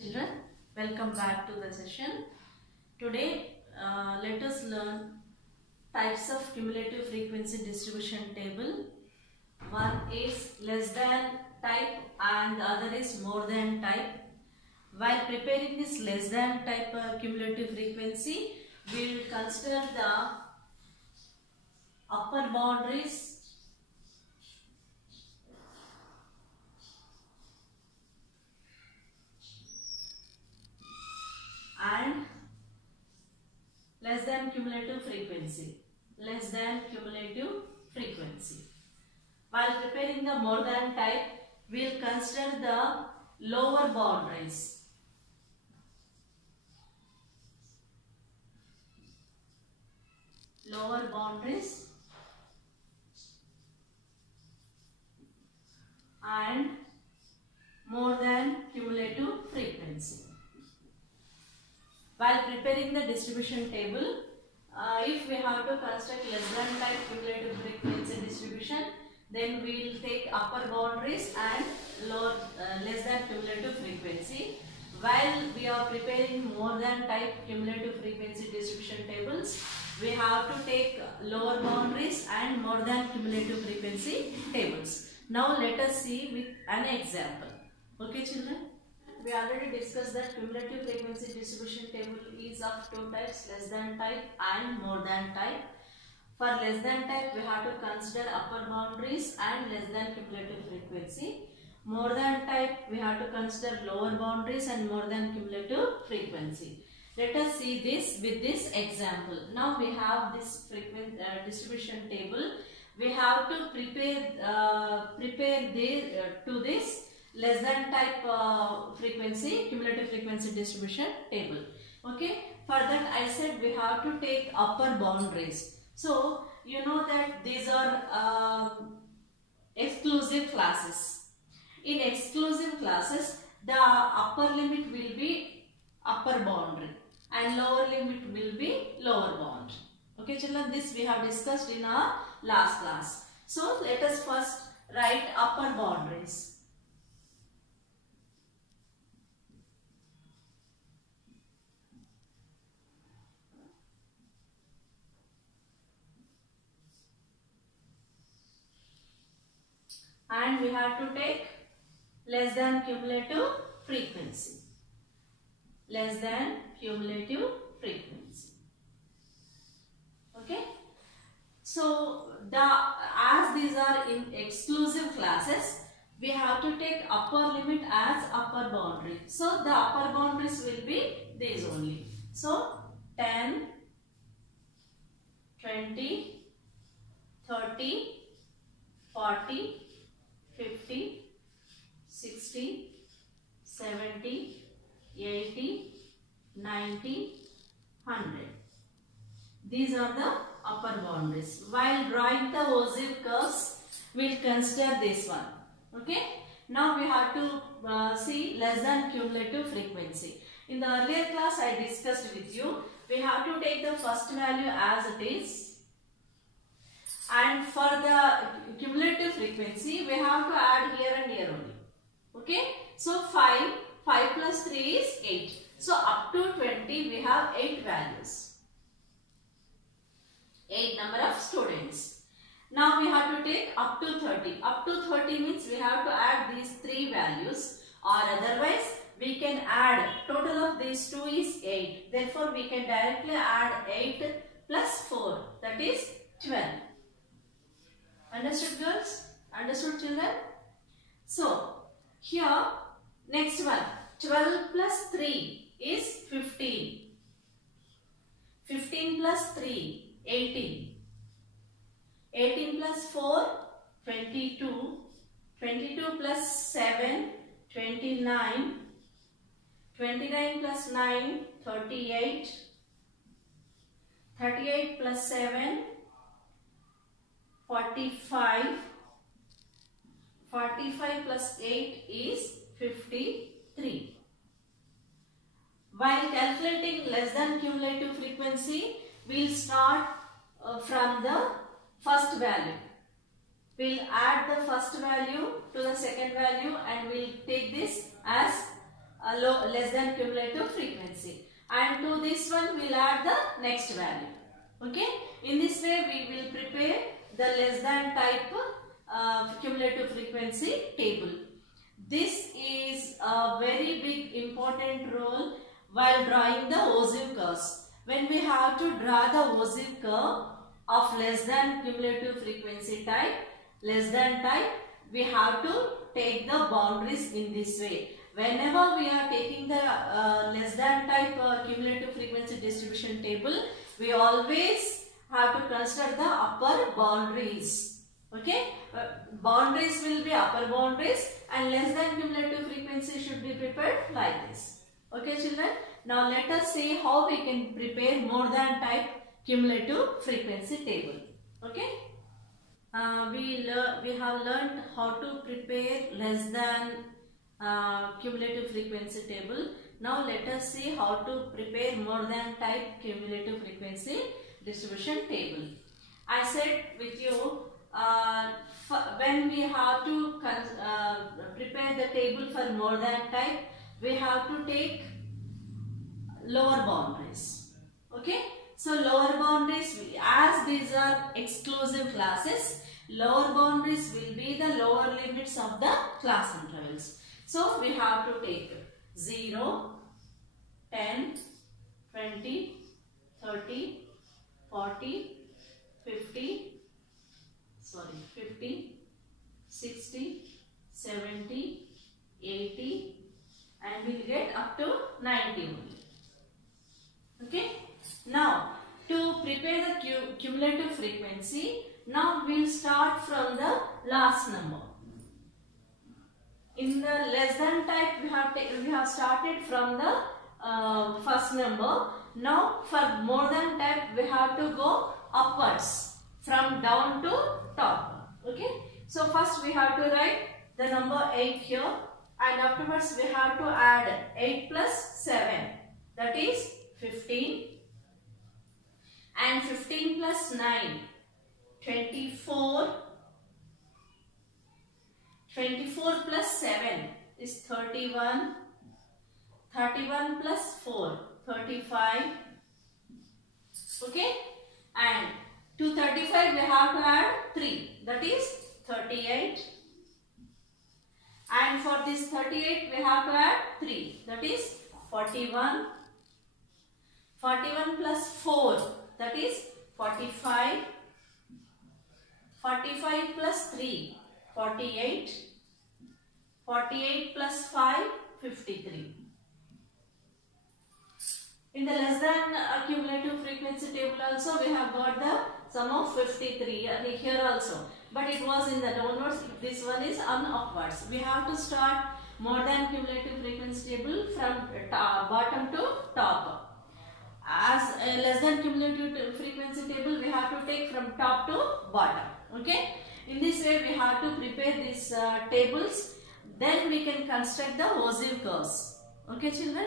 Children, welcome back to the session. Today, let us learn types of cumulative frequency distribution table. One is less than type and the other is more than type. While preparing this less than type cumulative frequency, we will consider the upper boundaries and less than cumulative frequency. Less than cumulative frequency. While preparing the more than type, we will consider the lower boundaries. Lower boundaries and more than cumulative frequency. While preparing the distribution table, if we have to construct less than type cumulative frequency distribution, then we will take upper boundaries and lower less than cumulative frequency. While we are preparing more than type cumulative frequency distribution tables, we have to take lower boundaries and more than cumulative frequency tables. Now let us see with an example. Okay children? We already discussed that cumulative frequency distribution table is of two types, less than type and more than type. For less than type, we have to consider upper boundaries and less than cumulative frequency. More than type, we have to consider lower boundaries and more than cumulative frequency. Let us see this with this example. Now we have this distribution table. We have to prepare to this less than type frequency, cumulative frequency distribution table. Okay, for that I said we have to take upper boundaries. So you know that these are exclusive classes. In exclusive classes, the upper limit will be upper boundary and lower limit will be lower bound. Okay children, this we have discussed in our last class. So let us first write upper boundaries. And we have to take less than cumulative frequency. Less than cumulative frequency. Okay. So as these are in exclusive classes, we have to take upper limit as upper boundary. So the upper boundaries will be these only. So 10, 20, 30, 40, 50, 60, 70, 80, 90, 100. These are the upper boundaries. While drawing the OSIF curves, we will consider this one. Okay. Now we have to see less than cumulative frequency. In the earlier class I discussed with you, we have to take the first value as it is. And for the cumulative frequency, we have to add here and here only. Okay. So 5 plus 3 is 8. So up to 20 we have 8 values. 8 number of students. Now we have to take up to 30. Up to 30 means we have to add these 3 values, or otherwise we can add, total of these 2 is 8. Therefore we can directly add 8 plus 4, that is 12. Understood girls? Understood children? So here next one, 12 plus 3 is 15. 15 plus 3, 18. 18 plus 4, 22. 22 plus 7, 29. 29 plus 9, 38. 38 plus 7, 45. 45 plus 8 is 53. While calculating less than cumulative frequency, we will start from the first value. We will add the first value to the second value and we will take this as less than cumulative frequency, and to this one we will add the next value. Okay, in this way we will prepare the less than type cumulative frequency table. This is a very big important role while drawing the OSIV curves. When we have to draw the OSIV curve of less than cumulative frequency type, less than type, we have to take the boundaries in this way. Whenever we are taking the less than type cumulative frequency distribution table, we always have to consider the upper boundaries. Okay, boundaries will be upper boundaries, and less than cumulative frequency should be prepared like this. Okay children, now let us see how we can prepare more than type cumulative frequency table. Okay, we have learned how to prepare less than cumulative frequency table. Now let us see how to prepare more than type cumulative frequency distribution table. I said with you, when we have to prepare the table for more than type, we have to take lower boundaries. Okay, so lower boundaries, as these are exclusive classes, lower boundaries will be the lower limits of the class intervals. So we have to take 0, 10, 20, 30, 40, 50, 60, 70, 80, and we will get up to 90 only. Okay. Now, to prepare the cumulative frequency, now we will start from the last number. In the less than type, we have started from the first number. Now, for more than type, we have to go upwards from down to top. Okay. So first we have to write the number 8 here, and afterwards we have to add 8 plus 7, that is 15, and 15 plus 9, 24, 24 plus 7 is 31, 31 plus 4, 35, okay, and to 35 we have to add 3, that is 38, and for this 38 we have to add 3, that is 41, 41 plus 4, that is 45, 45 plus 3, 48, 48 plus 5, 53. In the less than cumulative frequency table also we have got the sum of 53 here also, but it was in the downwards. This one is on upwards. We have to start more than cumulative frequency table from bottom to top. As less than cumulative frequency table, we have to take from top to bottom. Okay. In this way we have to prepare these tables. Then we can construct the OSIV curves. Okay children.